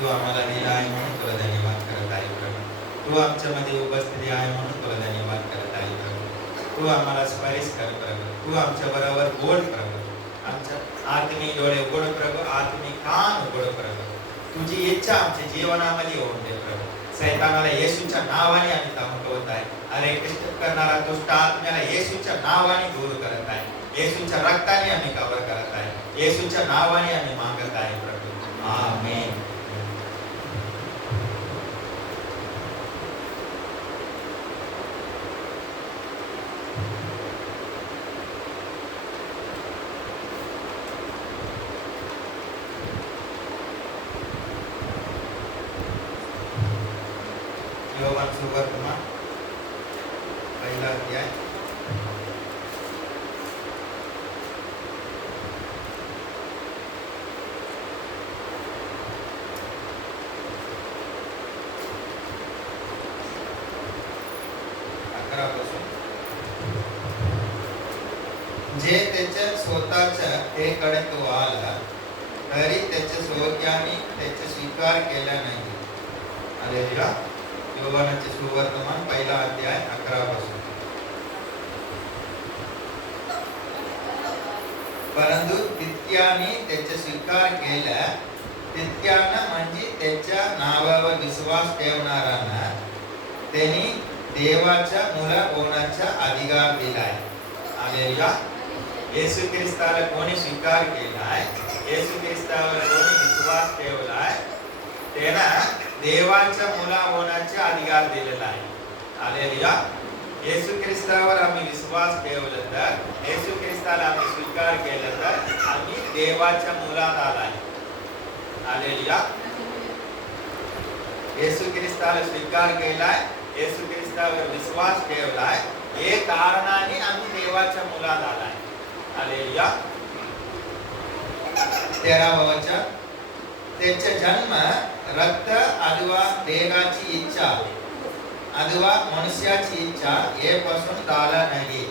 तू आम्हाला दिला आहे म्हणून तुला धन्यवाद करत आहे प्रभू. तू आमच्यामध्ये उपस्थिती आहे म्हणून तुला धन्यवाद करत आहे प्रभू. तू आम्हाला स्पर्श कर प्रभू. तू आमच्या बरोबर बोल प्रभू. आमच्या आत्मिक डोळे उघड प्रभू, आत्मिक कान उघड प्रभू. तुझी इच्छा आमच्या जीवनामध्ये होऊन दे प्रभू. सैतानाला येशूच्या नावाने आम्ही धमकवत आहे. अरे कृष्ण करणारा दुष्ट आत्म्याला येशूच्या नावाने दूर करत आहे. येशूच्या रक्ताने आम्ही कव्हर करत आहे. येशूच्या नावाने आम्ही मागत आहे प्रभू. आमेन. योहान सुवर्तमान पहिला अध्याय जे त्याच्या स्वतःच्या कडे तो आला तरी त्याच्या स्वकीयांनी त्याचा स्वीकार केला नाही. हालेलुया. योहानाचे सुवर्तमान पहिला अध्याय 11 परंतु तितक्याने त्याचा स्वीकार केला, तितक्यानं म्हणजे त्याच्या नावावर विश्वास ठेवणाऱ्यांना त्यांनी देवाच्या मुला होण्याचा अधिकार दिलाय. हालेलुया. येशू ख्रिस्ताला कोणी स्वीकार केलाय, येशू ख्रिस्तावर कोणी विश्वास ठेवलाय, त्यांना देवाच्या मुला होण्याचा अधिकार दिलेला आहे. हालेलुया. येशू ख्रिस्तावर आम्ही विश्वास ठेवला तर, येशू ख्रिस्ताला आम्ही स्वीकार केला तर आम्ही देवाच्या मुलात आलाय. हालेलुया. येशू ख्रिस्ताला स्वीकार केलाय, येशू ख्रिस्तावर विश्वास ठेवलाय, हे कारणाने आम्ही देवाच्या मुलात आलाय. हालेलुया. 13वा वचन, त्याचा जन्म रक्त अथवा देहाची इच्छा अथवा मनुष्याची इच्छा हे पासून झाला नाही.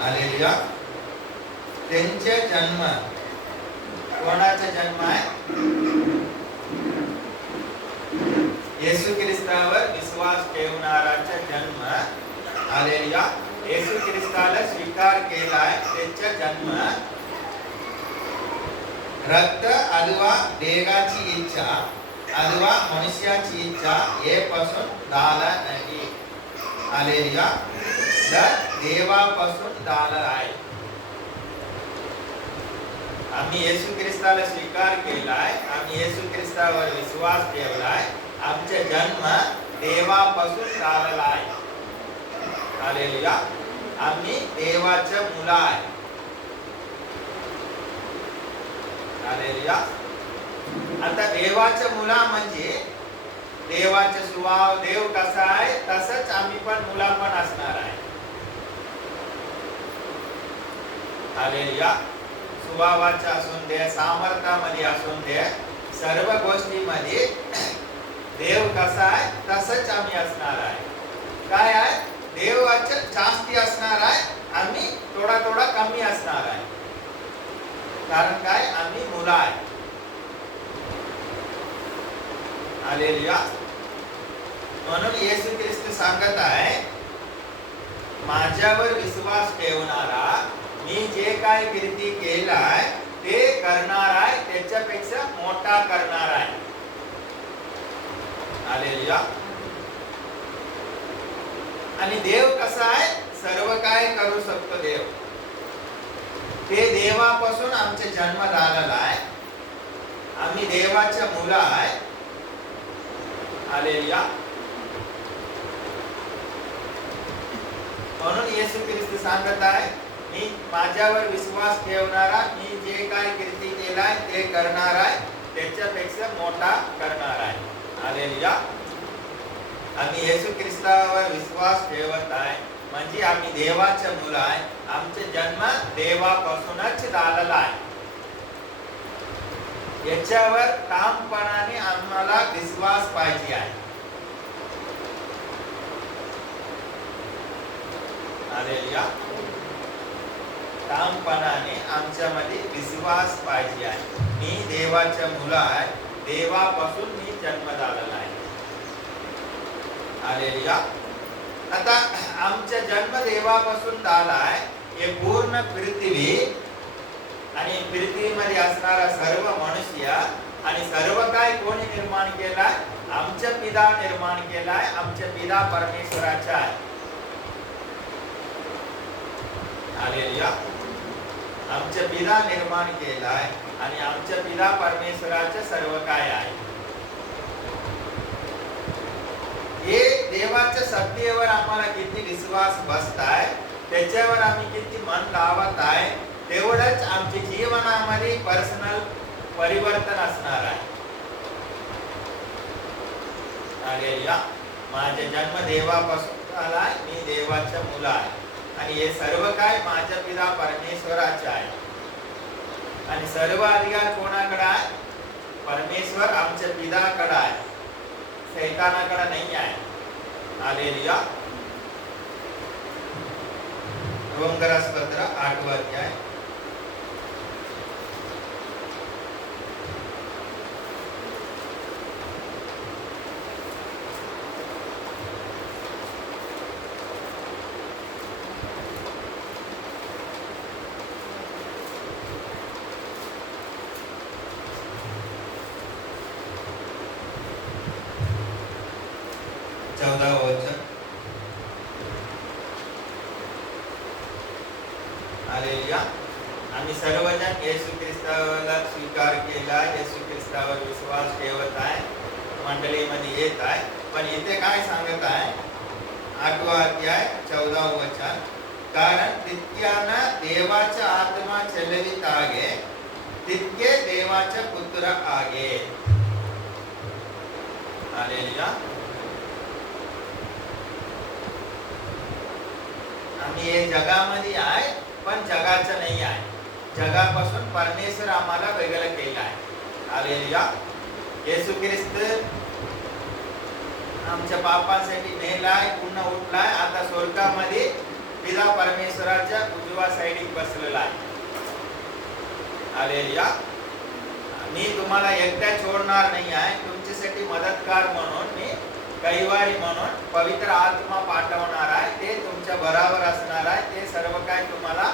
हालेलुया. त्यांचा जन्म, कोणाचा जन्म आहे? येशू ख्रिस्तावर विश्वास ठेवणाराचा जन्म. हालेलुया. येशू ख्रिस्ताला स्वीकार केलाय, त्याचा जन्म रक्त अथवा देहाची इच्छा अथवा मनुष्याची इच्छा हे पासून झाला नाही. हालेलुया. तर देवापासून झाला आहे. आम्ही येशू ख्रिस्ताला स्वीकार केलाय, आम्ही येशू ख्रिस्तावर विश्वास ठेवलाय, आमचा जन्म देवापासून झालेला आहे. हालेलुया. आम्ही देवाच्या मुला आहे. हालेलुया. आता देवाच्या मुला म्हणजे देवाचा स्वभाव, देव कसा आहे तसंच आम्ही पण मुला पण असणार आहे. हालेलुया. स्वभावाचा असून दे, सामर्थ्यामध्ये असून दे, सर्व गोष्टीमध्ये देव कसा आहे तसंच आम्ही असणार आहे. काय आहे? देवाच्या जास्ती असणार आहे, आम्ही थोडा थोडा कमी असणार आहे. कारण काय? आम्ही मुलं आहे. हालेलुया. म्हणून येशू ख्रिस्त सांगत आहे, माझ्यावर विश्वास ठेवणारा मी जे काय कृती केलाय ते करणार आहे, त्याच्यापेक्षा मोठा करणार आहे. हालेलुया. आणि देव कसा आहे? सर्व काय करू शकतो देव. ते देवापासून आमचा जन्म झालेला आहे. आम्ही देवाच्या मुलं आहे. हालेलुया. म्हणून येशू ख्रिस्त सांगत आहे, मी माझ्यावर विश्वास ठेवणारा मी जे काय कृती केलाय ते करणार आहे, त्याच्यापेक्षा मोठा करणार आहे. हालेलुया. आम्ही येशू ख्रिस्तावर विश्वास ठेवत आहे म्हणजे आम्ही देवाच्या मुलं आहे. आमचा जन्म देवापासूनच झालेला आहे. याच्यावर ठामपणाने आम्हाला विश्वास पाहिजे आहे. हालेलुया. ठामपणाने आमच्यामध्ये विश्वास पाहिजे आहे. मी देवाच्या मुला आहे, देवापासून मी जन्म झालेला आहे. हालेलुया. आता आमचा जन्म देवापासून झाला आहे. हे पूर्ण पृथ्वी आणि पृथ्वीमध्ये असणारा सर्व मनुष्य आणि सर्व काय कोणी निर्माण केलाय? आमच्या पिता निर्माण केलाय. आमच्या पिता परमेश्वराचा आहे. हालेलुया. आमच्या पिता निर्माण केलाय आणि आमच्या पिता परमेश्वराचे सर्व काय आहे. हे देवाच्या सत्तेवर आम्हाला किती विश्वास बसताय, त्याच्यावर आम्ही किती मन लावत आहे, तेवढंच आमच्या जीवनामध्ये पर्सनल परिवर्तन असणार आहे. हालेलुया. माझा जन्म देवापासून झालाय, मी देवाचा मुला आहे आणि हे सर्व काय माझ्या पिता परमेश्वराचे आहे. आणि सर्व अधिकार कोणाकडे आहे? परमेश्वर आमच्या पिताकडे आहे, शैतानाकडे नाही आहे. हालेलुया. रोमकरासपत्र 8 अध्याय. हालेलुया. आम्ही सर्वजण येशू ख्रिस्ताला स्वीकार केला, येशू ख्रिस्तावर विश्वास ठेवत आहे, मंडळीमध्ये येत आहे. पण इथे काय सांगत आहे? 8 अध्याय 14 वचन. कारण तितक्यानं देवाचा आत्मा चलवित आगे, तितके देवाचा पुत्र आगे. हालेलुया. आम्ही हे जगामध्ये आहे, पण जगाचं नाही आहे. जगापासून परमेश्वर आम्हाला वेगळं केलं आहे. हालेलुया. येशू ख्रिस्त आमच्या पापांसाठी मेलाय, पुन्हा उठलाय, आता स्वर्गामध्ये पिता परमेश्वराच्या उजव्या साईडीक बसलेला आहे. हालेलुया. मी तुम्हाला एकट्या सोडणार नाही आहे, तुमच्यासाठी मदतगार म्हणून मी कैवारी म्हणून पवित्र आत्मा पाठवणार आहे. ते तुमच्या बरोबर असणार आहे, ते सर्व काय तुम्हाला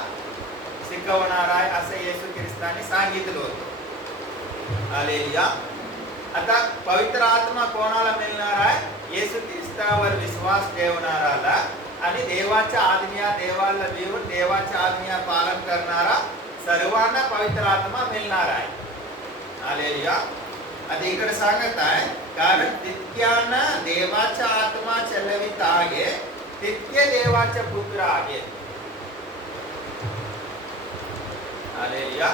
शिकवणार आहे, असं येशू ख्रिस्ताने सांगितलं होतं. हालेलुया. आता पवित्र आत्मा कोणाला मिळणार आहे? येशू ख्रिस्तावर विश्वास ठेवणाराला आणि देवाच्या आज्ञा देवाला देऊन देवाच्या आज्ञा पालन करणारा सर्वांना पवित्र आत्मा मिळणार आहे. हालेलुया. आता इकडे सांगत आहे, कारण तितक्यानं देवाचा आत्मा चलवित आगे, तितके देवाचे पुत्र आगे. हालेलुया.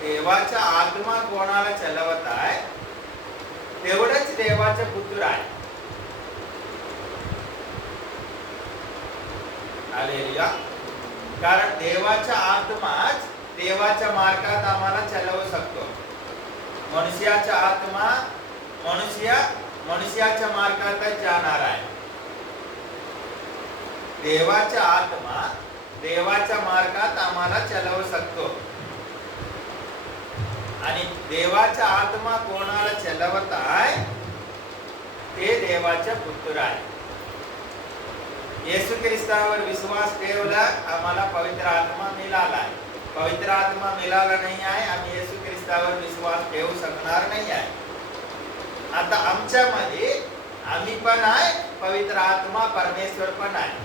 देवाचा आत्मा कोणाला चलवत आहे, तेवढेच देवाचे पुत्र आहे. हालेलुया. कारण देवाचा आत्माच देवाच्या मार्गात आम्हाला चालवू शकतो. मनुष्याचा आत्मा मनुष्याच्या मार्गातच जाणार आहे. देवाचा आत्मा देवाच्या मार्गात आम्हाला चालवू शकतो. आणि देवाचा आत्मा कोणाला चालवत आहे, ते देवाचे पुत्र आहे. येशू ख्रिस्तावर विश्वास ठेवला, आम्हाला पवित्र आत्मा मिळाला आहे. पवित्र आत्मा मिळाला नाही आहे, आम्ही येशू ख्रिस्तावर विश्वास ठेवू शकणार नाही आहे. आता आमच्यामध्ये आम्ही पण आहे, पवित्र आत्मा परमेश्वर पण आहे.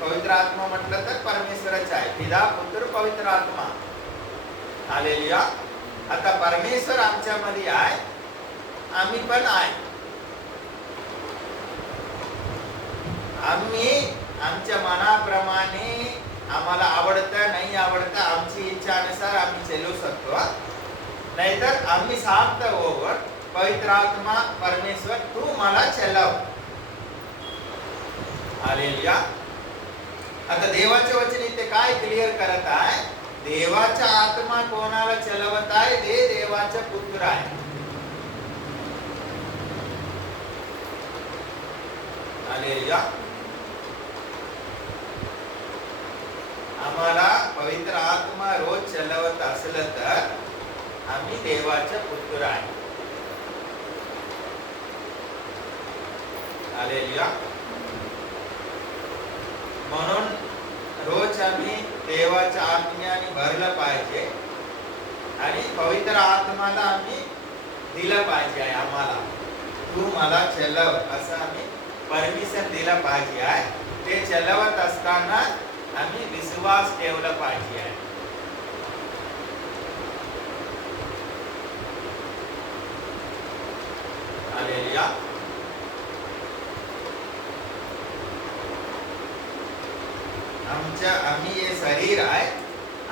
पवित्र आत्मा म्हटलं तर परमेश्वरच आहे, पिता पुत्र पवित्र आत्मा. हालेलुया. आता परमेश्वर आमच्यामध्ये आहे, आम्ही पण आहे. आम्ही आमच्या मनाप्रमाणे आम्हाला आवडतं नाही आवडतं आमची इच्छानुसार आम्ही चालू शकतो. नाहीतर आम्ही शांत होऊन पवित्र आत्मा परमेश्वर तू मला चालव. हालेलुया. आता देवाचे वचन इथे काय क्लिअर करत आहे, देवाचा आत्मा कोणाला चालवत आहे, ते देवाचे पुत्र आहे. हालेलुया. आम्हाला पवित्र आत्मा रोज चलवत असलं तर आम्ही देवाचे पुत्र आहे. हालेलुया. म्हणून रोज आम्ही देवाच्या आत्म्याने भरलं पाहिजे आणि पवित्र आत्माला आम्ही दिलं पाहिजे आहे. आम्हाला तू मला चलव असं आम्ही परमिशन दिलं पाहिजे आहे. ते चलवत असताना आम्ही विश्वास ठेवला पाहिजे आहे. हालेलुया. आम्ही हे शरीर आहे,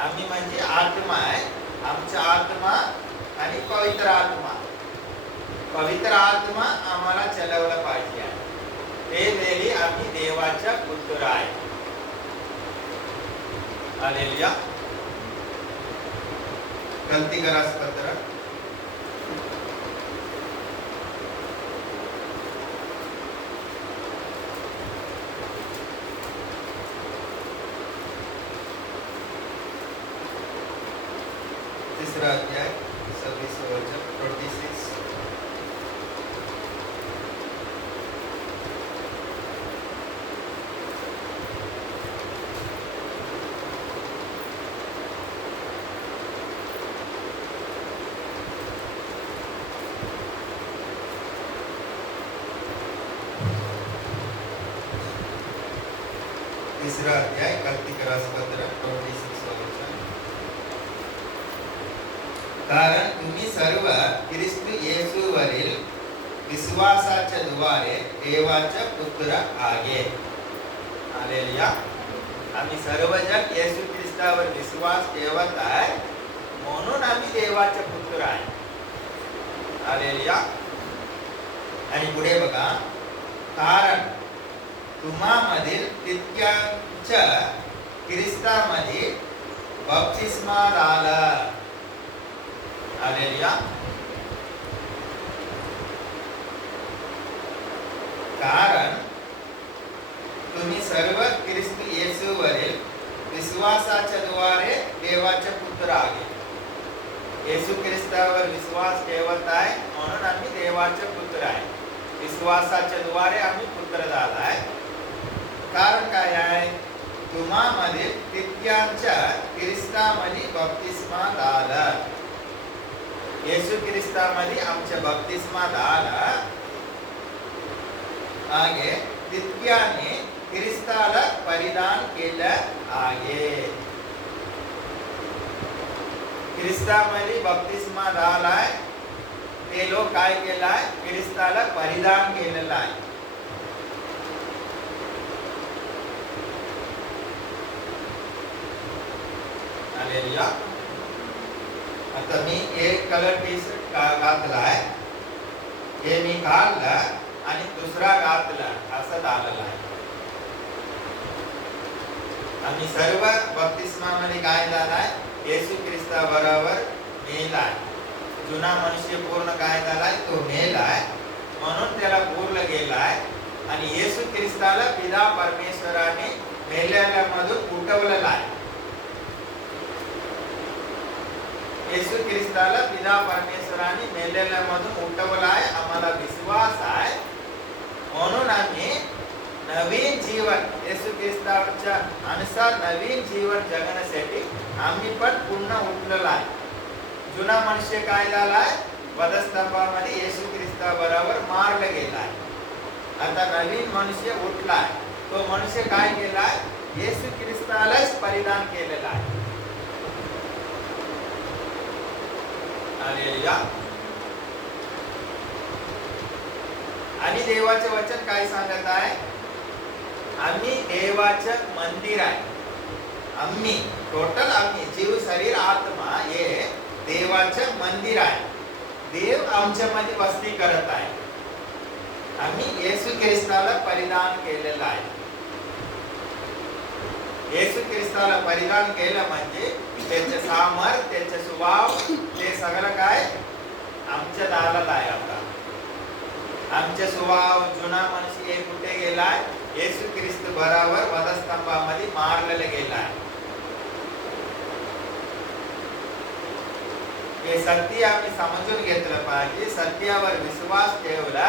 आम्ही म्हणजे आत्मा आहे. आमचा आत्मा आणि पवित्र आत्मा, पवित्र आत्मा आम्हाला चलवलं पाहिजे आहे. ते वेळी आम्ही देवाचा पुत्र आहे. हालेलुया. गलतीकरास पत्र 3 अध्याय 26 वचन 26. तिसरा अध्याय गलतीकरास पत्र 26 वचन. कारण तुम्ही सर्व ख्रिस्त येशूवरील विश्वासाच्या द्वारे देवाचे पुत्र आहे. हालेलुया. आम्ही सर्वजण येशू ख्रिस्तावर विश्वास ठेवत आहे म्हणून आम्ही देवाचे पुत्र आहे. हालेलुया. आणि पुढे बघा, कारण तुम्हामधील तितक्यांच्या ख्रिस्तामध्ये बप्तिस्मा झाला. हालेलुया. कारण तुम्ही सर्व ख्रिस्त येशूवरील विश्वासाच्या द्वारे देवाचे पुत्र आहे. येशू ख्रिस्तावर विश्वास ठेवत आहे म्हणून आम्ही देवाचे पुत्र आहे. विश्वासाच्या द्वारे आम्ही पुत्र झाला आहे. कारण काय आहे? तुम्हामध्ये तितक्यांच्या ख्रिस्तामध्ये बप्तिस्मा झाला. येशू ख्रिस्तामध्ये आमच्या बप्तिस्मा झाला. आगे तितक्याने ख्रिस्ताला परिधान केलं आहे. ख्रिस्तामध्ये बप्तिस्मा झालाय ते लोक काय केलाय? ख्रिस्ताला परिधान केलेलं आहे. हालेलुया. आता मी एक कलर टी शर्ट घातलाय, हे मी घाललं आणि दुसरा घातला असं झालेलं आहे. आम्ही सर्व बप्तिस्मामध्ये काय झालाय? येशू ख्रिस्ता बरोबर मेलाय. जुना मनुष्य पूर्ण काय झालाय? तो मेलाय म्हणून त्याला पूर्ण गेलाय आणि येशू ख्रिस्ताला पिता परमेश्वराने मेलेल्यामधून उठवलेला आहे. येशू ख्रिस्ताला पिता परमेश्वराने मेलेल्यामधून उठवला आहे. आम्हाला विश्वास आहे म्हणून आम्ही नवीन जीवन येशू ख्रिस्ताच्या अनुसार नवीन जीवन जगण्यासाठी आम्ही पण पुन्हा उठलेला आहे. जुना मनुष्य काय झालाय? वधस्तंभामध्ये येशू ख्रिस्ता बरोबर मारला गेलाय. आता नवीन मनुष्य उठलाय. तो मनुष्य काय केलाय? येशू ख्रिस्तालाच परिधान केलेला आहे. हालेलुया. आणि देवाचे वचन काय सांगत आहे? आम्ही देवाचं मंदिर आहे. आम्ही टोटल आम्ही जीव शरीर आत्मा हे देवाचं मंदिर आहे. देव आमच्यामध्ये वस्ती करत आहे. आम्ही येशू ख्रिस्ताला परिधान केलेलं आहे. येशू ख्रिस्ताला परिधान केलं म्हणजे त्याचे सामर्थ, त्याचे स्वभाव, ते सगळं काय आमच्या दाराला आहे. आता आमचे स्वभाव जुना मनुष्य कुठे गेलाय? येशू ख्रिस्त बरोबर वधस्तंभामध्ये मारलेला गेलाय. हे सत्य आम्ही समजून घेतलं पाहिजे. सत्यावर विश्वास ठेवला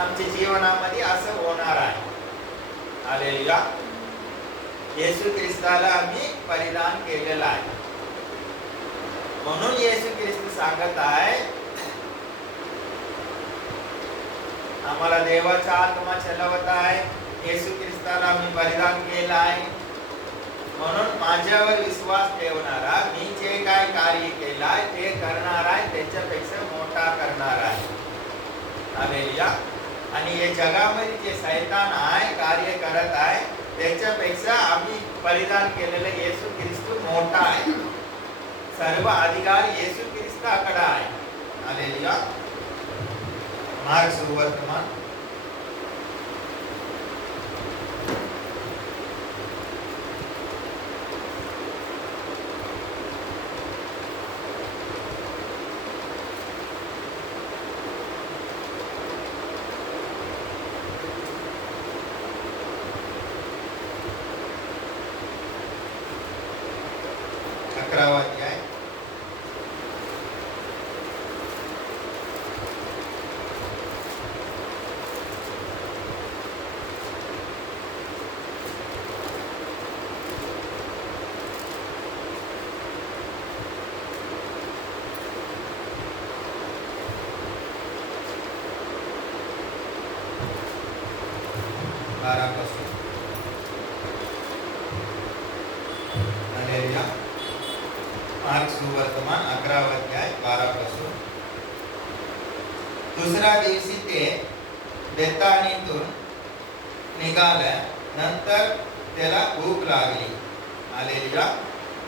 आमच्या जीवनामध्ये असं होणार आहे. हालेलुया. येशू ख्रिस्ताला आम्ही परिधान केलेलं आहे. म्हणून येशू ख्रिस्त सांगत आहे आम्हाला देवाचा आत्मा चलवत आहे. येशू ख्रिस्ताला आम्ही परिधान केलं आहे. म्हणून माझ्यावर विश्वास ठेवणारा मी जे काय कार्य केलं आहे ते करणार आहे, त्याच्यापेक्षा मोठा करणार आहे. हालेलुया. आणि हे जगामध्ये जे शैतान आहे कार्य करत आहे त्याच्यापेक्षा आम्ही परिधान केलेलं येशू ख्रिस्त मोठा आहे. सर्व अधिकार येशू ख्रिस्ताकडे आहे. हालेलुया. मार्क सुवर्तमान 11वा अध्याय. मार्क सुवर्तमान 11वा अध्याय 12 पासून. दुसऱ्या दिवशी ते बेतानीतून निघाले. नंतर त्याला भूक लागली. हालेलुया.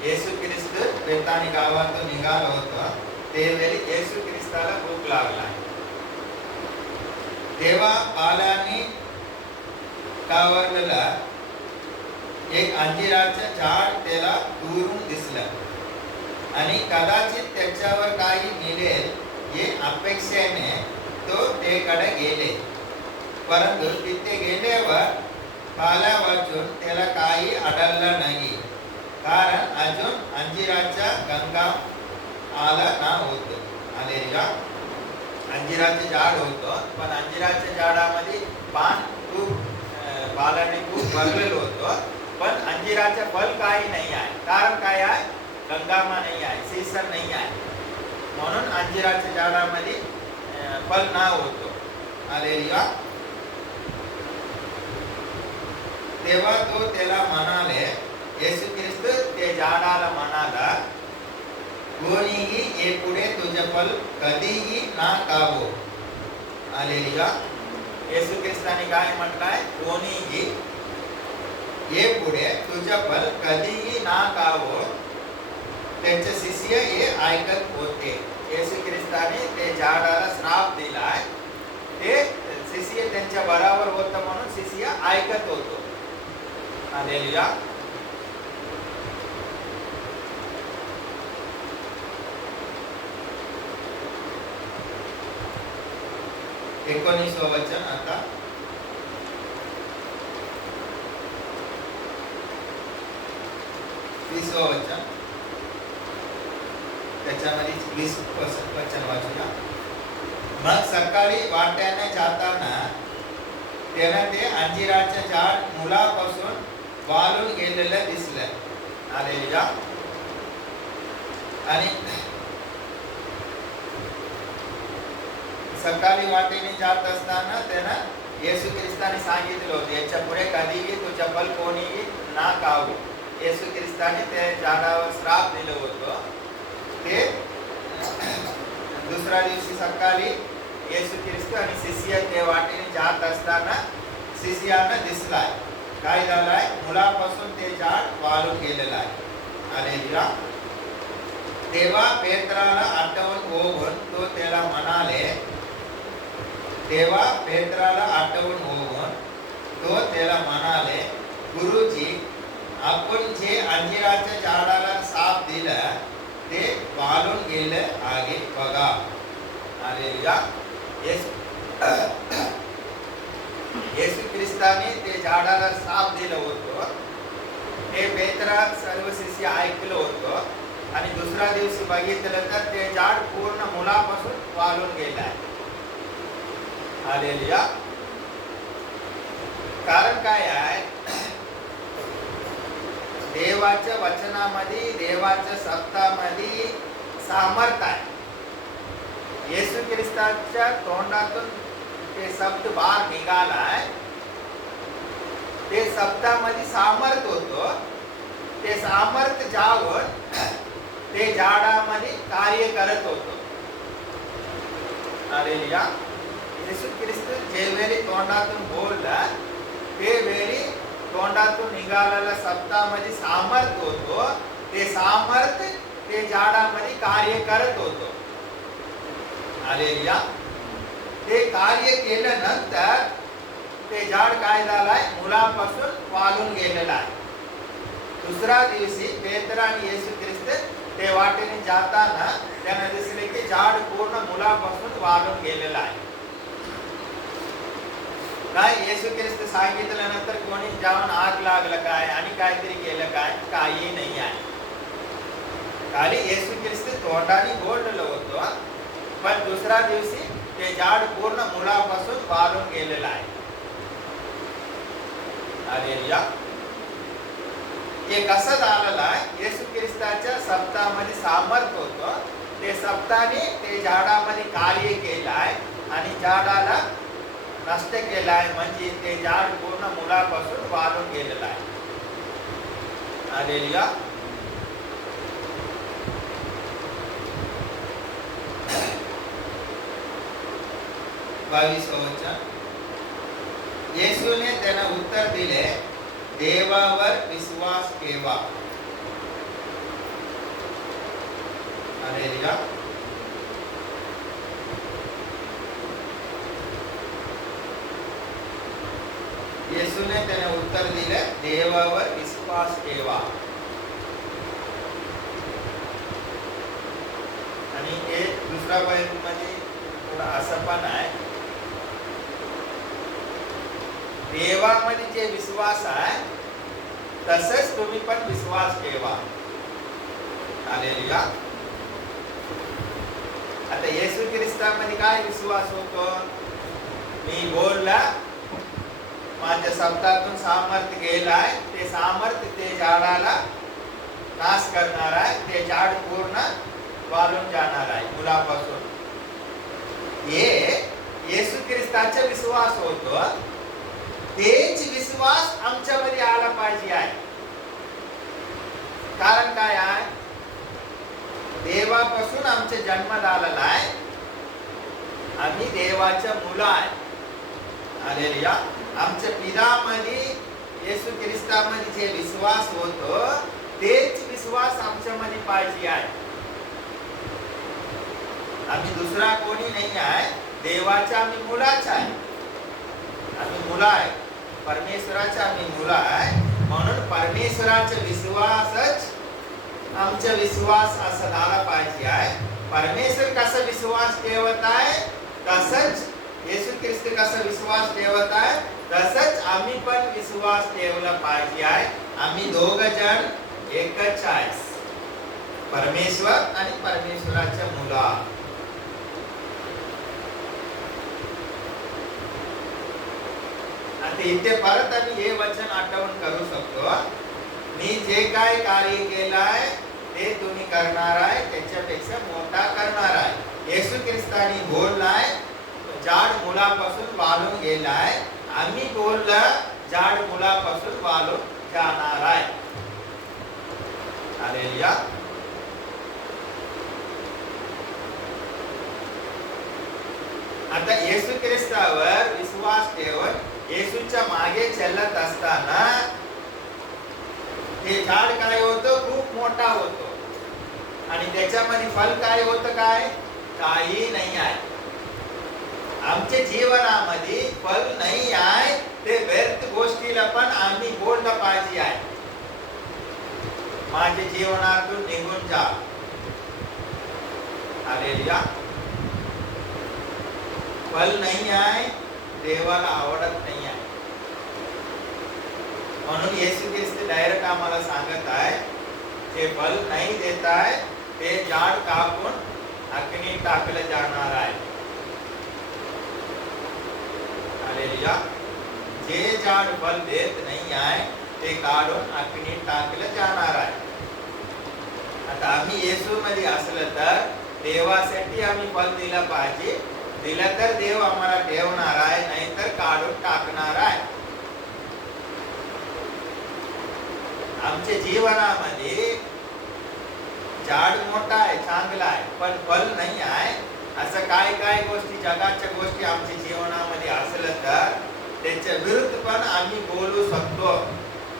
येशू ख्रिस्त बेतानी गावातून निघाला होता. त्यावेळी येशू ख्रिस्ताला भूक लागला. तेव्हा पालांनी कावरलेला एक अंजिराचं झाड त्याला दूरून दिसलं आणि कदाचित त्याच्यावर काही मिळेल हे अपेक्षेने तो त्याकडे गेले. परंतु तिथे गेल्यावर पाला वाचून त्याला काही आढळलं नाही, कारण अजून अंजिराचा हंगाम आला ना होतो. हालेलुया. अंजिराचे झाड होतं, पण अंजिराच्या झाडामध्ये पान खूप पालाने खूप भरलेलं होतं, पण अंजिराचं फल काही नाही आहे. कारण काय आहे? हंगामा नाही आहे, सीझन नाही आहे, म्हणून अंजिराच्या झाडामध्ये फल ना होतो. हालेलुया. तेव्हा तो त्याला म्हणाले, येशू ख्रिस्त ते झाडाला म्हणाला, कोणीही यापुढे तुझे फल कधीही ना खावो. हालेलुया. येशू ख्रिस्ताने काय म्हटलंय? कोणीही यापुढे तुझे फल कधीही ना खावो. त्यांचे शिष्य हे ऐकत होते. येशू ख्रिस्ताने ते झाडाला श्राप दिलाय. ते शिष्य त्यांच्या बरोबर होतं म्हणून शिष्य ऐकत होतो. हालेलुया. एकोणीसवं वचन आता. 20वं वचन. त्याच्यामध्ये 20 वचन वाचूया. मग सकाळी वाट्याने जाताना त्याला ते अंजिराचे झाड मुळापासून वाळून गेलेलं दिसलं. हालेलुया. आणि सकाळी वाटेने जात असताना त्यांना येशू ख्रिस्ताने सांगितलं होतं, याच्या पुढे कधीही तुझ्या फल कोणीही ना खावो. येशू ख्रिस्ताने त्या झाडावर श्राप दिलं होतं. ते दुसऱ्या दिवशी सकाळी येशू ख्रिस्त आणि शिष्य ते वाटेने जात असताना शिष्यांना दिसलाय. काय झालाय? मुळापासून ते झाड वाळून गेलेलं आहे. हालेलुया. तेव्हा पेत्राला आठवण होऊन तो त्याला म्हणाले, गुरुजी, आपण जे अंजिराच्या झाडाला साप दिलं ते वाळून गेलं आहे बघा. हालेलुया. येशू ख्रिस्ताने ते झाडाला साप दिलं होतं. हे पेत्रा सर्व शिष्य ऐकलं होतं आणि आणि दुसऱ्या दिवशी बघितलं तर ते झाड पूर्ण मुळापासून वाळून गेलं आहे. हालेलुया. कारण काय आहे, देवाच्या वचनामध्ये, देवाच्या शब्दामध्ये सामर्थ आहे. येशू ख्रिस्ताच्या तोंडातून ते शब्द बाहेर निघालाय, ते शब्दामध्ये सामर्थ होतो. ते सामर्थ जाऊन ते झाडामध्ये कार्य करत होतो. हालेलुया. येशू ख्रिस्त जे वेळी तोंडातून बोलला, ते वेळी तोंडातून निघालेल्या शब्दामध्ये सामर्थ होतो. ते सामर्थ ते झाडामध्ये कार्य करत होतो. हालेलुया. ते कार्य केल्यानंतर ते झाड काय झालाय, मुळापासून वाळून गेलेलं आहे. दुसऱ्या दिवशी पेत्र आणि येशू ख्रिस्त ते वाटेने जाताना त्यांना दिसले की झाड पूर्ण मुळापासून वाळून गेलेलं आहे. काय येशू ख्रिस्त सांगितल्यानंतर कोणी जाऊन आग लागलं काय आणि काहीतरी केलं काय? काही नाही आहे. खाली येशू ख्रिस्त तोंडाने बोललेलं होतं, पण दुसऱ्या दिवशी ते झाड पूर्ण मुळापासून वाळून गेलेलं आहे. हालेलुया. हे कसं झालेलं आहे? येशू ख्रिस्ताच्या शब्दामध्ये सामर्थ होतं. ते शब्दाने ते झाडामध्ये कार्य केलं आहे आणि झाडाला नष्ट केलं आहे. म्हणजे ते झाड पूर्ण मुळापासून वाळून गेलेलं आहे. हालेलुया. येशूने त्यांना उत्तर दिले, देवावर विश्वास ठेवा. हालेलुया. येशूने त्यांना उत्तर दिले, देवावर विश्वास ठेवा. आणि हे दुसरा बायबल मध्ये थोडा असं पण आहे, देवामध्ये जे विश्वास आहे तसंच तुम्ही पण विश्वास ठेवा. हालेलुया. आता येशू ख्रिस्तामध्ये काय विश्वास होतो? मी बोलला, माझ्या शब्दातून सामर्थ गेलाय, ते सामर्थ ते झाडाला नाश करणार आहे. ते झाड पूर्ण वाळून जाणार आहे मुळापासून. हे येशू ख्रिस्ताचा विश्वास होतो. तेच विश्वास आमच्यामध्ये आला पाहिजे आहे. कारण काय आहे? देवापासून आमचा जन्म झालेला आहे. आम्ही देवाच्या मुलं आहे. हालेलुया. आमच्या पितामध्ये येशू ख्रिस्तामध्ये जे विश्वास होतो, तेच विश्वास आमच्यामध्ये पाहिजे आहे. आम्ही दुसरा कोणी नाही आहे. देवाच्या आम्ही मुलाच आहे. आम्ही मुलं आहे. परमेश्वराचा आम्ही मुलं आहे. म्हणून परमेश्वराचा विश्वासच आमचा विश्वास असा झाला पाहिजे आहे. परमेश्वर कसा विश्वास ठेवत आहे, तसंच येशू ख्रिस्त कसा विश्वास ठेवत आहे, तसंच आम्ही पण विश्वास ठेवला पाहिजे आहे. आम्ही दोघ जण एकच आहे, परमेश्वर आणि परमेश्वराच्या मुला. आता इथे परत आम्ही हे वचन आठवण करू शकतो, मी जे काय कार्य केलं आहे ते तुम्ही करणार आहे, त्याच्यापेक्षा मोठा करणार आहे. येशू ख्रिस्ताने बोललाय, झाड मुळापासून वाळून गेलाय. आम्ही बोललं, झाड मुळापासून वाळून जाणार आहे. हालेलुया. आता येशू ख्रिस्तावर विश्वास ठेवून येशूच्या मागे चालत असताना हे झाड काय होतं, खूप मोठा होतो. आणि त्याच्यामध्ये फल काय होतं, काय काही नाही आहे. आमच्या जीवनामध्ये फल नाही आहे, ते व्यर्थ गोष्टीला पण आम्ही बोललं पाहिजे आहे, माझ्या जीवनातून निघून जा. हालेलुया. फल नाही आहे, देवाला आवडत नाही आहे. म्हणून येशू ख्रिस्त डायरेक्ट आम्हाला सांगत आहे, जे फल नाही देत आहे झाड कापून अग्नी टाकलं जाणार आहे. हालेलुया. जे झाड फल देत नाही आहे ते काढून अग्नी टाकलं जाणार आहे. आता आम्ही येशू मध्ये असलं तर देवासाठी आम्ही फल दिलं पाहिजे. दिलं तर देव आम्हाला ठेवणार आहे, नाहीतर काढून टाकणार आहे. आमच्या जीवनामध्ये झाड मोठा आहे, चांगला आहे, पण फल नाही आहे. असं काय काय गोष्टी, जगाच्या गोष्टी आमच्या जीवनामध्ये असलं तर त्याच्या विरुद्ध पण आम्ही बोलू शकतो.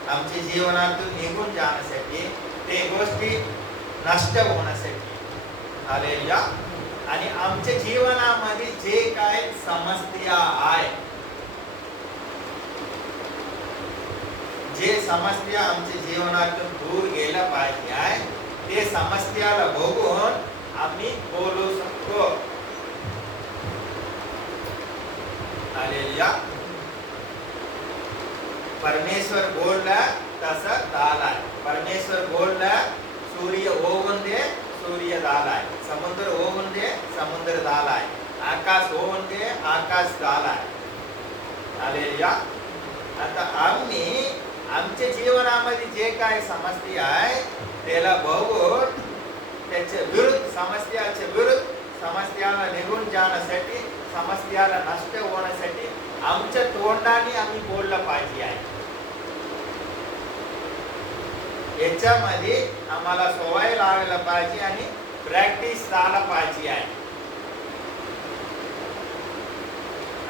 आमच्या जीवनातून निघून जाण्यासाठी, ते गोष्टी नष्ट होण्यासाठी. हालेलुया. आणि आमच्या जीवनामध्ये जे काय समस्या आहे, जे समस्या आमच्या जीवनातून दूर गेला पाहिजे आहे, ते समस्याला बघून आम्ही बोलू शकतो. हालेलुया. परमेश्वर बोलला तसं झालाय. परमेश्वर बोलला सूर्य होऊन दे, सूर्य झालाय. समुद्र होऊन दे, समुद्र झालाय. आकाश होऊन दे, आकाश झालाय. हालेलुया. आता आम्ही आमच्या जीवनामध्ये जे काय समस्या आहे त्याला बघून त्याच्या विरुद्ध, समस्याच्या विरुद्ध, समस्याला निघून जाण्यासाठी, समस्याला नष्ट होण्यासाठी आमच्या तोंडाने आम्ही बोललं पाहिजे आहे. याच्यामध्ये आम्हाला सवय लावायला पाहिजे आणि प्रॅक्टिस झाला पाहिजे आहे.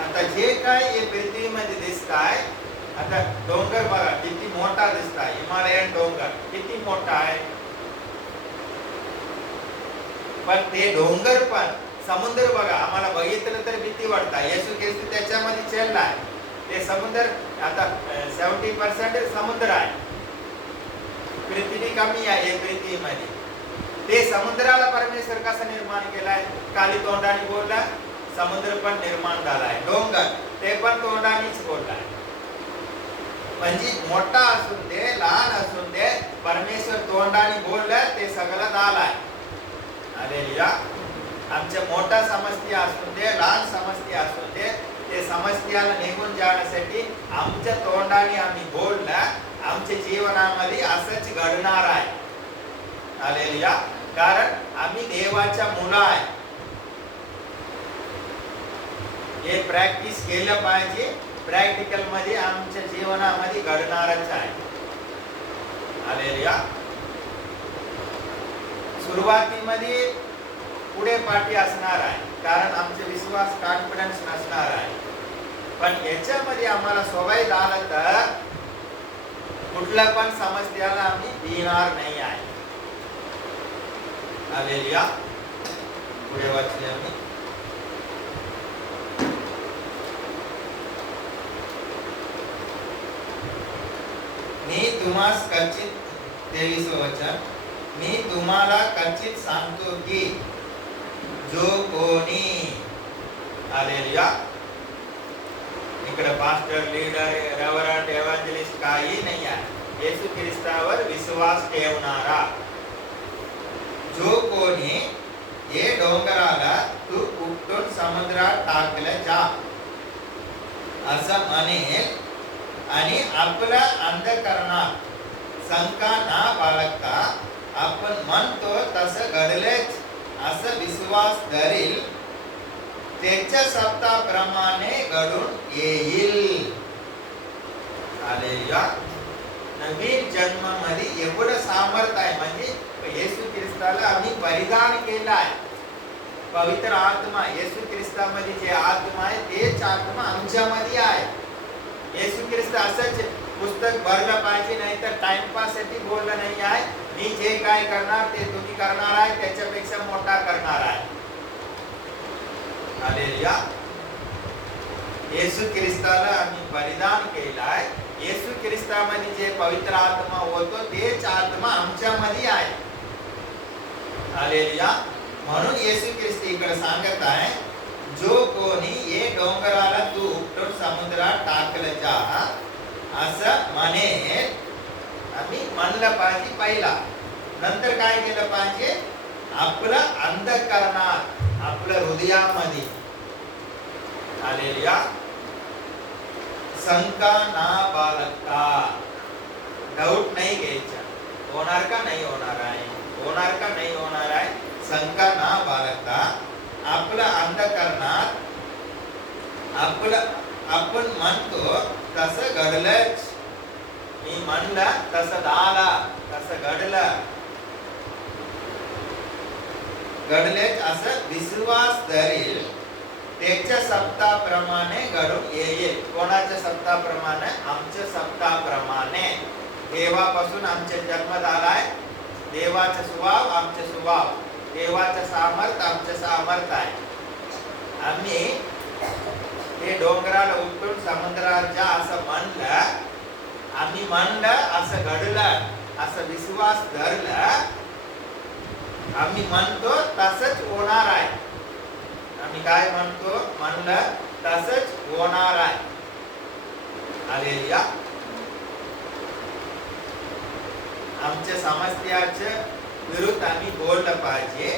आता जे काय हे पृथ्वीमध्ये दिसत आहे, आता डोंगर बघा किती मोठा दिसत आहे. हिमालयन डोंगर किती मोठा आहे, पण ते डोंगर पण, समुद्र बघा, आम्हाला बघितलं तर भीती वाटतं. येशू ख्रिस्त त्याच्यामध्ये चाललाय. ते समुद्र आता 70% समुद्र आहे. पृथ्वी कमी आहे पृथ्वीमध्ये. ते समुद्राला परमेश्वर कसं निर्माण केलाय? खाली तोंडाने बोलला, समुद्र पण निर्माण झालाय. डोंगर ते पण तोंडानेच बोललाय. म्हणजे मोठा असून दे, लहान असून दे, परमेश्वर तोंडाने बोललं ते सगळं झालाय. हालेलुया. आमच्या मोठा समस्या असून दे, लहान समस्या असून दे, ते समस्याला निघून जाण्यासाठी आमच्या तोंडाने आम्ही बोललं, आमच्या जीवनामध्ये असंच घडणार आहे. हालेलुया. कारण आम्ही देवाच्या मुलं आहे. हे प्रॅक्टिस केलं पाहिजे. प्रॅक्टिकल मध्ये आमच्या जीवनामध्ये घडणारच आहे. हालेलुया. सुरुवातीमध्ये पुढे पाठी असणार आहे, कारण आमचे विश्वास, कॉन्फिडन्स नसणार आहे. पण याच्यामध्ये आम्हाला सवय झालं तर कुठल्या पण समस्याला आम्ही भिणार नाही आहे. हालेलुया. पुढे वाचले आम्ही. मी तुम्हास कचित, 23 वचन, मी तुम्हाला कचित सांगतो की जो कोणी, हालेलुया, इकडे पास्टर, लीडर, रेव्हरंड, एव्हांजलिस्ट काही नाही आहे. येशू ख्रिस्तावर विश्वास ठेवणारा जो कोणी हे डोंगराला तू उपटून समुद्रात टाकलं जा असं म्हणेल आणि आपला अंधकरणात शंका ना बाळगता आपण म्हणतो तसं घडलेच असं विश्वास धरील, त्याच्या शब्दाप्रमाणे घडून येईल. हालेलुया. नवीन जन्मामध्ये एवढं सामर्थ्य आहे. म्हणजे येशू ख्रिस्ताला आम्ही परिधान केलं आहे. पवित्र आत्मा, येशू ख्रिस्तामध्ये जे आत्मा आहे तेच आत्मा आमच्यामध्ये आहे. येशू ख्रिस्त असंच पुस्तक भरलं पाहिजे, नाहीतर टाइमपास साठी बोललं नाही आहे. मी जे काय करणार ते तुम्ही करणार आहे, त्याच्यापेक्षा मोठा करणार आहे. हालेलुया. येशू ख्रिस्ताला आम्ही परिधान केलं आहे. येशू ख्रिस्तामध्ये जे पवित्र आत्मा होतो तेच आत्मा आमच्यामध्ये आहे. हालेलुया. म्हणून येशू ख्रिस्त इकडे सांगत आहे, जो कोणी हे डोंगराला तू उपटून समुद्रात टाकलं जा असं म्हणेल. आम्ही म्हणलं पाहिजे पहिला, नंतर काय केलं पाहिजे? आपल्या अंधकरणात आपल्या हृदयामध्ये हालेलुया शंका ना बाळगता, डाऊट नाही घ्यायचा, होणार का नाही होणार आहे, होणार का नाही होणार आहे, शंका ना बाळगता आपल्या अंधकरणात आपण म्हणतो तसं घडलंच, मी म्हणलं तसं घडलेच असं विश्वास धरील, त्याच्या सप्ताप्रमाणे घडून येईल. कोणाच्या सप्ताप्रमाणे? आमच्या सप्ताप्रमाणे. देवापासून आमचे जन्म झालाय, देवाचा स्वभाव आमचे स्वभाव, देवाचं सामर्थ आमचे सामर्थ आहे. आम्ही हे डोंगराला उठून समुद्राच्या असं म्हणलं, आम्ही म्हणलं असं घडलं, असं विश्वास धरलं, आम्ही म्हणतो तसंच होणार आहे. आम्ही काय म्हणतो? म्हणलं तसंच होणार आहे. हालेलुया. आमच्या समस्याच्या विरुद्ध आम्ही बोललं पाहिजे.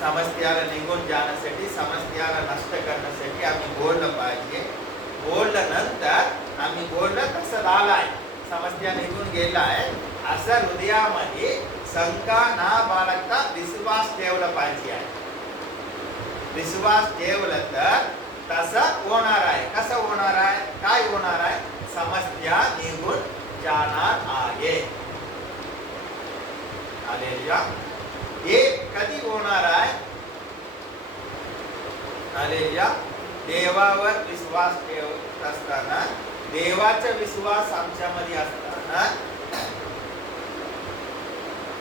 समस्याला निघून जाण्यासाठी, समस्याला नष्ट करण्यासाठी आम्ही बोललं पाहिजे. बोलल्यानंतर आम्ही बोललं तसं झालंय, समस्या निघून गेलाय असं हृदयामध्ये शंका ना बाळगता विश्वास ठेवला पाहिजे. विश्वास ठेवलं तर तसं होणार आहे. कसं होणार आहे? काय होणार आहे? समस्या निघून जाणार आहे. हालेलुया. हे कधी होणार आहे? हालेलुया. देवावर विश्वास ठेवत असताना, देवाचा विश्वास आमच्यामध्ये असताना,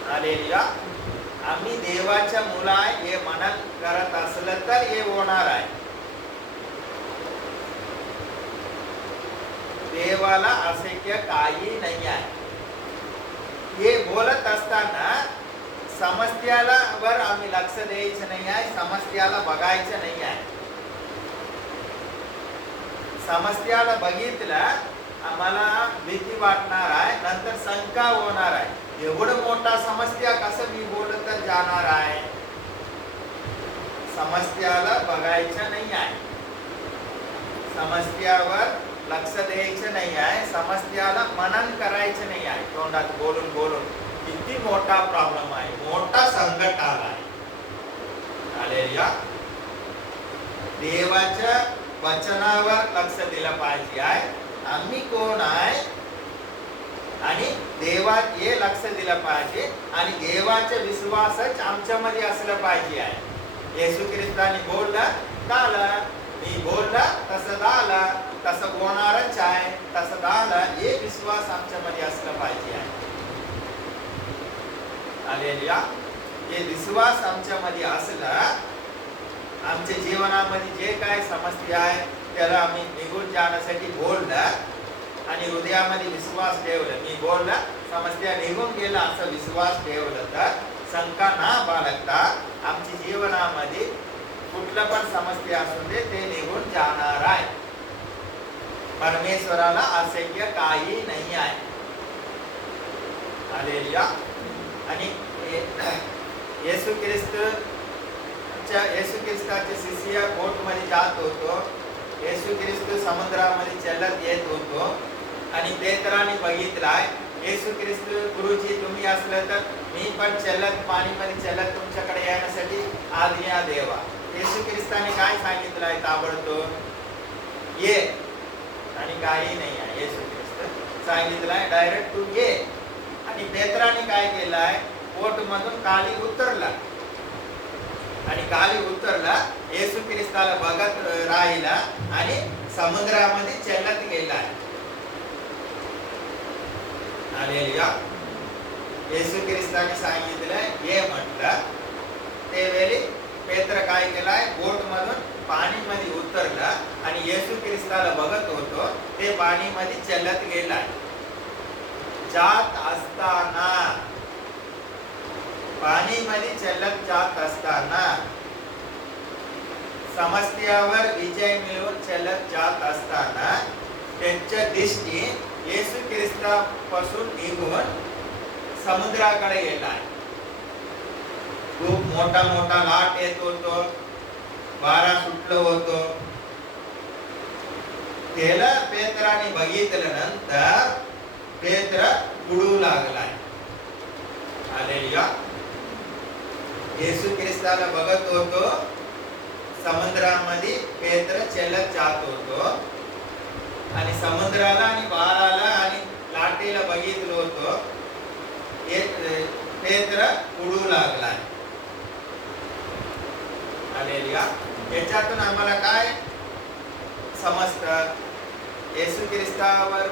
हालेलुया, आम्ही देवाच्या मुला हे मनन करत असलं तर हे होणार आहे. देवाला अशक्य काही नाही आहे. हे बोलत असताना समस्याला वर आम्ही लक्ष द्यायचं नाही आहे, समस्याला बघायचं नाही आहे. समस्याला बघितलं आम्हाला भीती वाटणार आहे, नंतर शंका होणार आहे. एवढं मोठा समस्या कसं मी बोलत तर जाणार आहे. समस्याला बघायचं नाही आहे, समस्यावर लक्ष द्यायचं नाही आहे, समस्याला मनन करायचं नाही आहे. तोंडात बोलून बोलून किती मोठा प्रॉब्लेम आहे, मोठा संकट आलाय. हालेलुया. देवाच्या वचनावर लक्ष दिलं पाहिजे आहे. आम्ही कोण आहे आणि देवात हे लक्ष दिलं पाहिजे आणि देवाचा विश्वासच आमच्यामध्ये असलं पाहिजे आहे. येशू ख्रिस्ताने बोललं झालं, मी बोलला तसं झालं, तसं होणारच आहे, तसं झालं, हे विश्वास आमच्यामध्ये असलं पाहिजे आहे. हालेलुया. हे विश्वास आमच्यामध्ये असला, आमच्या जीवनामध्ये जे काय समस्या आहे त्याला आम्ही निघून जाण्यासाठी बोललं आणि हृदयामध्ये विश्वास ठेवलं, मी बोलला समस्या निघून गेला असं विश्वास ठेवलं तर शंका ना बाळगता आमच्या जीवनामध्ये कुठलं पण समस्या असू दे ते निघून जाणार आहे. परमेश्वराला अशक्य काही नाही आहे. हालेलुया. आणि येशू ख्रिस्ताचे शिष्य बोटमध्ये जात होतो, येशू ख्रिस्त समुद्रामध्ये चलत येत होतो आणि पेत्राने बघितलाय, येशू ख्रिस्त गुरुजी तुम्ही असलं तर मी पण चलत पाणीमध्ये चलत तुमच्याकडे येण्यासाठी आज्ञा देवा. येशू ख्रिस्ताने काय सांगितलंय? ताबडतोब ये. आणि काही नाही आहे, येशू ख्रिस्त सांगितलंय डायरेक्ट तू ये. आणि पेत्राने काय केलंय? बोट मधून खाली उतरला आणि खाली उतरला, येशू ख्रिस्ताला बघत राहिला आणि समुद्रामध्ये चलत गेलाय. हालेलुया. येशू ख्रिस्ताने सांगितलं ये म्हटलं, त्यावेळी पेत्र काय केलाय? बोट मधून पाणीमध्ये उतरला आणि येशू ख्रिस्ताला बघत होतो, ते पाणीमध्ये चलत गेलाय. जात असताना, पाणीमध्ये चलत जात असताना, समस्यावर विजय मिळवून चलत जात असताना त्याच्या दृष्टी येशू ख्रिस्तापासून निघून समुद्राकडे गेलाय. मोठा मोठा लाट येत होतो, वारा सुटलं होतं. त्याला पेत्राने बघितलं नंतर पेत्र बुडू लागलाय. हालेलुया. येशू ख्रिस्ताला बघत होतो, समुद्रामध्ये पेत्र चलत जात होतो आणि समुद्राला आणि वाराला आणि लाटेला बघितलं होतं. पेत्र बुडू लागलाय. हालेलुया. याच्यातून आम्हाला काय समजतं? येशू ख्रिस्तावर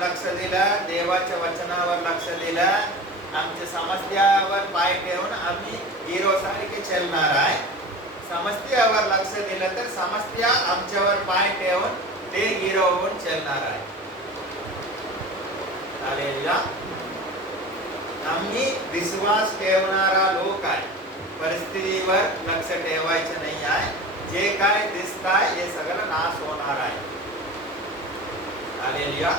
लक्ष दिलं, देवाच्या वचनावर लक्ष दिलं, आमच्या समस्यावर पाय ठेवून आम्ही हिरो सारखे चलणार आहे. समस्यावर लक्ष दिलं तर समस्या आमच्यावर पाय ठेवून ते हिरो होऊन चलणार आहे. हालेलुया. आम्ही विश्वास ठेवणारा लोक आहे. परिस्थितीवर लक्ष ठेवायचं नाही आहे. जे काय दिसत आहे हे सगळं नाश होणार आहे. हालेलुया.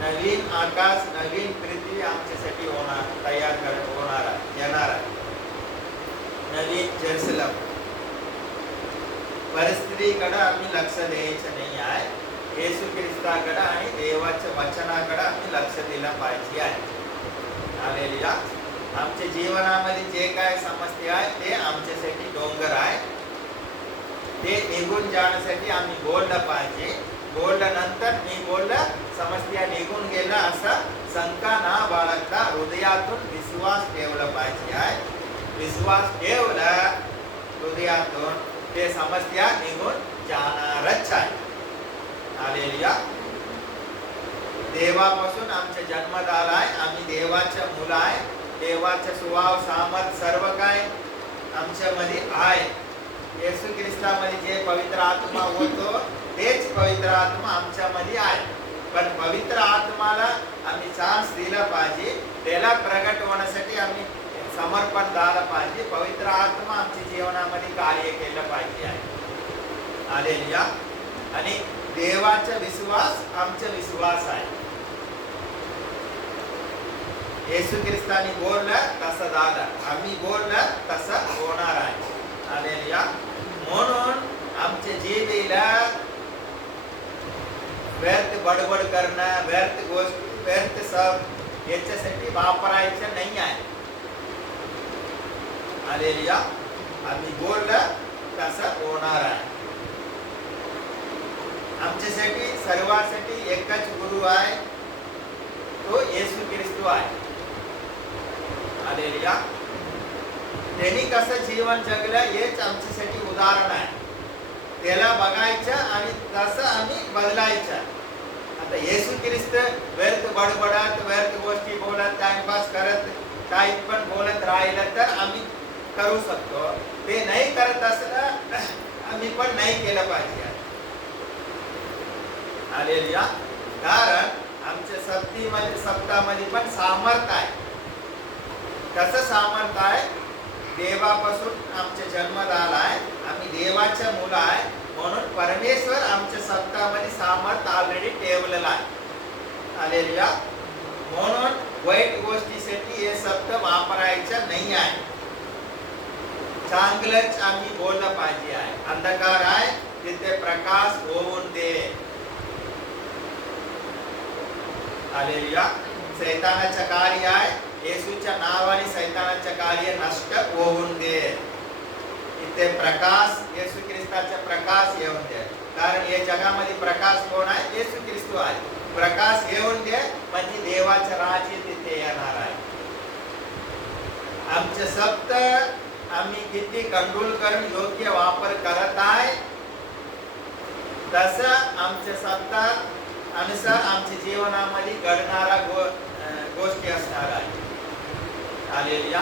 नवीन आकाश, नवीन पृथ्वी आमच्यासाठी होणार आहे, येणार आहे. नवीन जेरुसलेम. परिस्थितीकडे आम्ही लक्ष द्यायचं नाही आहे. येशू ख्रिस्ताकडे आणि देवाच्या वचनाकडे आम्ही लक्ष दिलं पाहिजे आहे. हालेलुया. आमच्या जीवनामध्ये जे काय समस्या आहे ते आमच्यासाठी डोंगर आहे. ते निघून जाण्यासाठी आम्ही बोललं पाहिजे. बोलल्यानंतर मी बोललं, समस्या निघून गेला असं शंका ना बाळगता हृदयातून विश्वास ठेवला पाहिजे आहे. विश्वास ठेवला हृदयातून ते समस्या निघून जाणारच आहे. हालेलुया. देवापासून आमचा जन्म झाला आहे. आम्ही देवाच्या मुलं आहे. देवाचा स्वभाव, सामर्थ सर्व काय आमच्यामध्ये आहे. येशू ख्रिस्तामध्ये जे पवित्र आत्मा होतो तेच पवित्र आत्मा आमच्यामध्ये आहे. पण पवित्र आत्माला आम्ही चान्स दिला पाहिजे. त्याला प्रगट होण्यासाठी आम्ही समर्पण झालं पाहिजे. पवित्र आत्मा आमच्या जीवनामध्ये कार्य केलं पाहिजे आहे. हालेलुया. आणि देवाचा विश्वास आमचा विश्वास आहे. येशू ख्रिस्ताने बोललं तसं झालं, आम्ही बोललं तसं होणार आहे. हालेलुया. म्हणून आमच्या जीवेला व्यर्थ बडबड करणं, व्यर्थ गोष्टी, व्यर्थ सब याच्यासाठी वापरायचं नाही आहे. हालेलुया. आम्ही बोललं तसं होणार आहे. आमच्यासाठी सर्वांसाठी एकच गुरु आहे, तो येशू ख्रिस्त आहे. हालेलुया. त्यांनी कसं जीवन जगलं हेच आमच्यासाठी उदाहरण आहे. त्याला बघायचं आणि तसं आम्ही बदलायचं. आता येशू ख्रिस्त व्यर्थ बडबडत, व्यर्थ गोष्टी बोलत, टाइमपास करत, काही पण बोलत राहिलं तर आम्ही करू शकतो. ते नाही करत असलं आम्ही पण नाही केलं पाहिजे. हालेलुया. कारण आमच्या सप्तामध्ये पण सामर्थ आहे. कसं सामर्थ आहे? देवापासून आमचा जन्म झाला आहे. आम्ही देवाच्या मुलं आहे. म्हणून परमेश्वर आमच्या सप्तामध्ये सामर्थ ऑलरेडी ठेवलेला आहे. हालेलुया. म्हणून वाईट गोष्टीसाठी हे सप्त वापरायचं नाही आहे. चांगलंच आम्ही बोललं पाहिजे आहे. अंधकार आहे तिथे प्रकाश होऊन दे. हालेलुया. सैतानाचं कार्य आहे, येशूच्या नावाने सैतानाचं कार्य नष्ट होऊन दे. इथे प्रकाश, येशू ख्रिस्ताचा प्रकाश येऊन दे. कारण या जगामध्ये प्रकाश कोण आहे? येशू ख्रिस्त आहे. प्रकाश येऊन दे म्हणजे देवाचं राज्य तिथे येणार आहे. आमचे सप्त आम्ही किती कंट्रोल करून योग्य वापर करत आहे तसं आमच्या सप्ता अनुसार आमच्या जीवनामध्ये घडणारा गोष्टी असणार आहे. हालेलुया.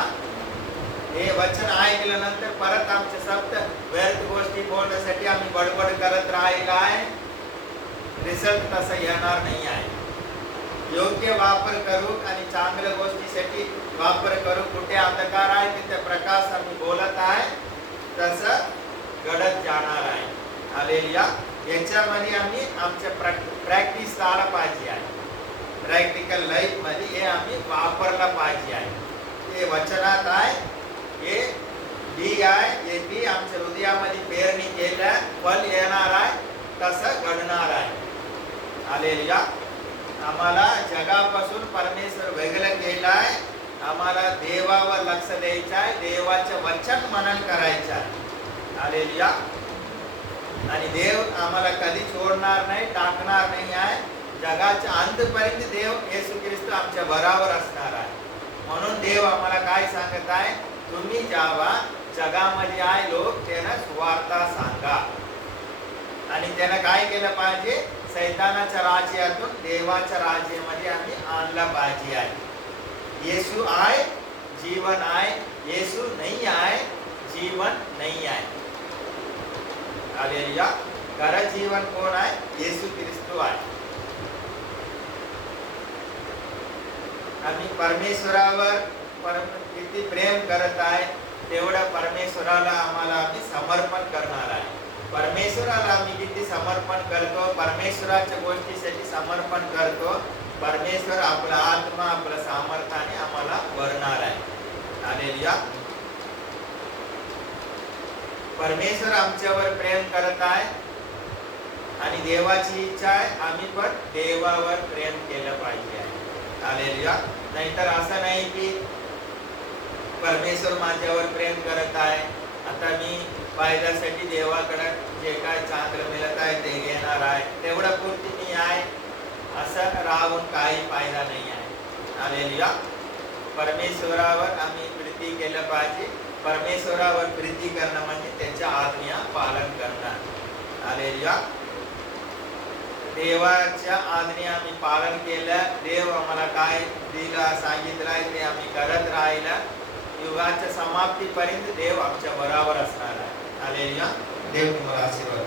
हे वचन ऐकल्यानंतर परत आमचे सप्त व्यर्थ गोष्टी बोलण्यासाठी आम्ही बडबड करत राहिला आहे, रिझल्ट तसा येणार नाही आहे. योग्य वापर करू आणि चांगल्या गोष्टीसाठी वापर करू. कुठे अंधकार आहे तिथे प्रकाश आम्ही बोलत आहे तसं घडत जाणार आहे. हालेलुया. याच्यामध्ये आम्ही आमच्या प्रॅक्टिस झाला पाहिजे आहे. प्रॅक्टिकल लाईफ मध्ये हे आम्ही वापरला पाहिजे आहे. हे वचनात आहे, हे बी आहे, हे बी आमच्या हृदयामध्ये पेरणी केलं, फल येणार आहे, तसं घडणार आहे. हालेलुया. आम्हाला जगापासून परमेश्वर वेगळं केलाय. आम्हाला देवावर लक्ष द्यायचं आहे, देवाचे वचन मनन करायचं आहे. हालेलुया. आणि देव आम्हाला कधी सोडणार नाही, टाकणार नाही आहे. जगाच्या अंतपर्यंत देव येशू ख्रिस्त आमच्या बरोबर असणार आहे. म्हणून देव आम्हाला काय सांगत आहे, तुम्ही जावा, जगामध्ये आहे लोक, त्यांना सुवार्ता सांगा. आणि त्यानं काय केलं पाहिजे, सैतानाच्या राज्यातून देवाच्या राज्यामध्ये आम्ही आणलं पाहिजे आहे. येशू आहे, जीवन आहे. येशू नाही आहे, जीवन नाही आहे. हालेलुया. खरं जीवन कोण आहे? येशू ख्रिस्त आहे. आम्ही परमेश्वरावर किती प्रेम करत आहे, तेवढं परमेश्वराला आम्हाला आम्ही समर्पण करणार आहे. परमेश्वराला आम्ही किती समर्पण करतो, परमेश्वराच्या गोष्टीसाठी समर्पण करतो, परमेश्वर आपला आत्मा आपल्या सामर्थ्याने आम्हाला भरणार आहे. हालेलुया. परमेश्वर आमच्यावर प्रेम करत आहे आणि देवाची इच्छा आहे आम्ही पण देवावर प्रेम केलं पाहिजे आहे. हालेलुया. नाहीतर असं नाही की परमेश्वर माझ्यावर प्रेम करत आहे, आता मी फायद्यासाठी देवाकडे जे काय चांगलं मिळत आहे ते घेणार आहे, तेवढं पुरती मी आहे, असं राहून काही फायदा नाही आहे. हालेलुया. परमेश्वरावर आम्ही प्रीती केलं पाहिजे. परमेश्वरावर प्रीती करणं म्हणजे त्याच्या आज्ञा पालन करणं. हालेलुया. देवाच्या आज्ञा आम्ही पालन केलं, देव आम्हाला काय दिलं सांगितलं आहे ते आम्ही करत राहिलं, युगाच्या समाप्तीपर्यंत देव आमच्या बरोबर असणार आहे. हालेलुया. देव तुम्हाला आशीर्वाद